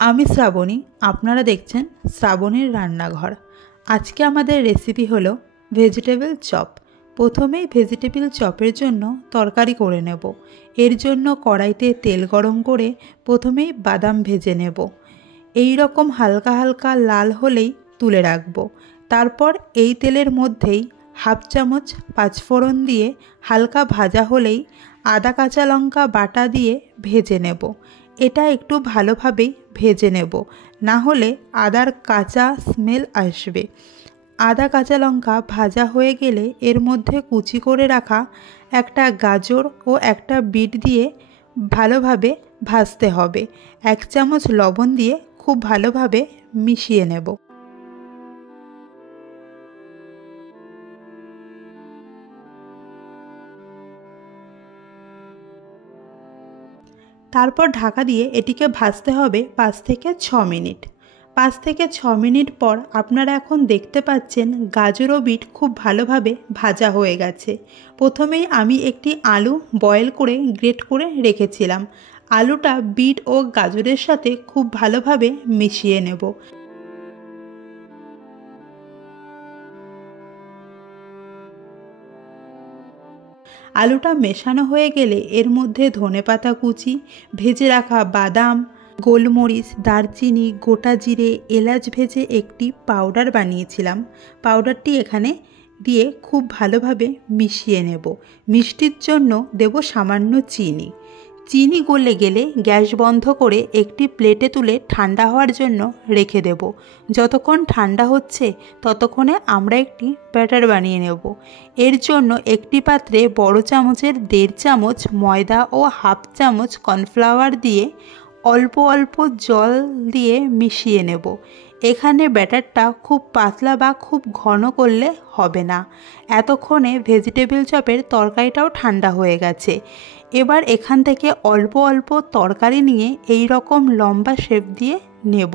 আমি শ্রাবণী, আপনারা দেখছেন শ্রাবণীর রান্নাঘর। আজকে আমাদের রেসিপি হলো ভেজিটেবল চপ। প্রথমেই ভেজিটেবল চপের জন্য তরকারি করে নেব। এর জন্য কড়াইতে তেল গরম করে প্রথমেই বাদাম ভেজে নেব। এই রকম হালকা হালকা লাল হলেই তুলে রাখব। তারপর এই তেলের মধ্যেই হাফ চামচ পাঁচফোড়ন দিয়ে হালকা ভাজা হলেই আদা কাঁচা লঙ্কা বাটা দিয়ে ভেজে নেব। এটা একটু ভালোভাবেই ভেজে নেব, না হলে আদার কাঁচা স্মেল আসবে। আদা কাঁচা লঙ্কা ভাজা হয়ে গেলে এর মধ্যে কুচি করে রাখা একটা গাজর ও একটা বিট দিয়ে ভালোভাবে ভাজতে হবে। এক চামচ লবণ দিয়ে খুব ভালোভাবে মিশিয়ে নেব। তারপর ঢাকা দিয়ে এটিকে ভাজতে হবে 5 থেকে 6 মিনিট। 5 থেকে 6 মিনিট পর আপনারা এখন দেখতে পাচ্ছেন গাজর ও বিট খুব ভালোভাবে ভাজা হয়ে গেছে। প্রথমেই আমি একটি আলু বয়েল করে গ্রেট করে রেখেছিলাম। আলুটা বিট ও গাজরের সাথে খুব ভালোভাবে মিশিয়ে নেব। আলুটা মেশানো হয়ে গেলে এর মধ্যে ধনেপাতা কুচি, ভেজে রাখা বাদাম, গোলমরিচ, দারচিনি, গোটা জিরে, এলাচ ভেজে একটি পাউডার বানিয়েছিলাম, পাউডারটি এখানে দিয়ে খুব ভালোভাবে মিশিয়ে নেব। মিষ্টির জন্য দেব সামান্য চিনি। চিনি গলে গেলে গ্যাস বন্ধ করে একটি প্লেটে তুলে ঠান্ডা হওয়ার জন্য রেখে দেব। যতক্ষণ ঠান্ডা হচ্ছে ততক্ষণে আমরা একটি ব্যাটার বানিয়ে নেব। এর জন্য একটি পাত্রে বড় চামচের 1.5 চামচ ময়দা ও হাফ চামচ কর্নফ্লাওয়ার দিয়ে অল্প অল্প জল দিয়ে মিশিয়ে নেব। এখানে ব্যাটারটা খুব পাতলা বা খুব ঘন করলে হবে না। এতক্ষণে ভেজিটেবল চপের তরকারিটাও ঠান্ডা হয়ে গেছে। এবার এখান থেকে অল্প অল্প তরকারি নিয়ে এই রকম লম্বা শেপ দিয়ে নেব।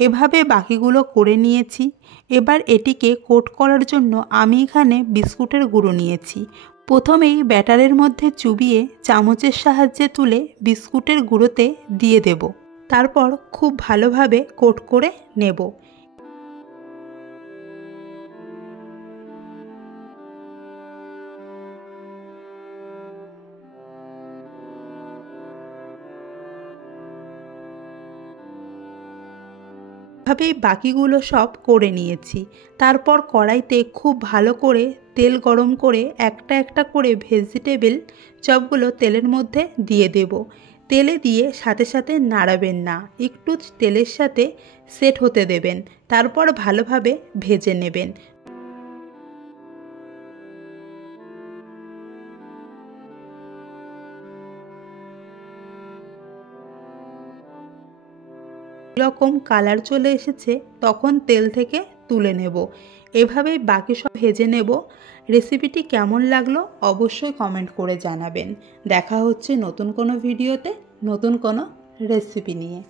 এভাবে বাকিগুলো করে নিয়েছি। এবার এটিকে কোট করার জন্য আমি এখানে বিস্কুটের গুঁড়ো নিয়েছি। প্রথমেই ব্যাটারের মধ্যে চুবিয়ে চামচের সাহায্যে তুলে বিস্কুটের গুঁড়োতে দিয়ে দেব। তারপর খুব ভালোভাবে কোট করে নেব। ভাবে বাকিগুলো সব করে নিয়েছি। তারপর কড়াইতে খুব ভালো করে তেল গরম করে একটা একটা করে ভেজিটেবল চপগুলো তেলের মধ্যে দিয়ে দেব। তেলে দিয়ে সাথে সাথে নাড়াবেন না, একটু তেলের সাথে সেট হতে দেবেন। তারপর ভালোভাবে ভেজে নেবেন। এরকম কালার চলে এসেছে তখন তেল থেকে তুলে নেব। এভাবেই বাকি সব ভেজে নেব। রেসিপিটি কেমন লাগলো অবশ্যই কমেন্ট করে জানাবেন। দেখা হচ্ছে নতুন কোনো ভিডিওতে নতুন কোনো রেসিপি নিয়ে।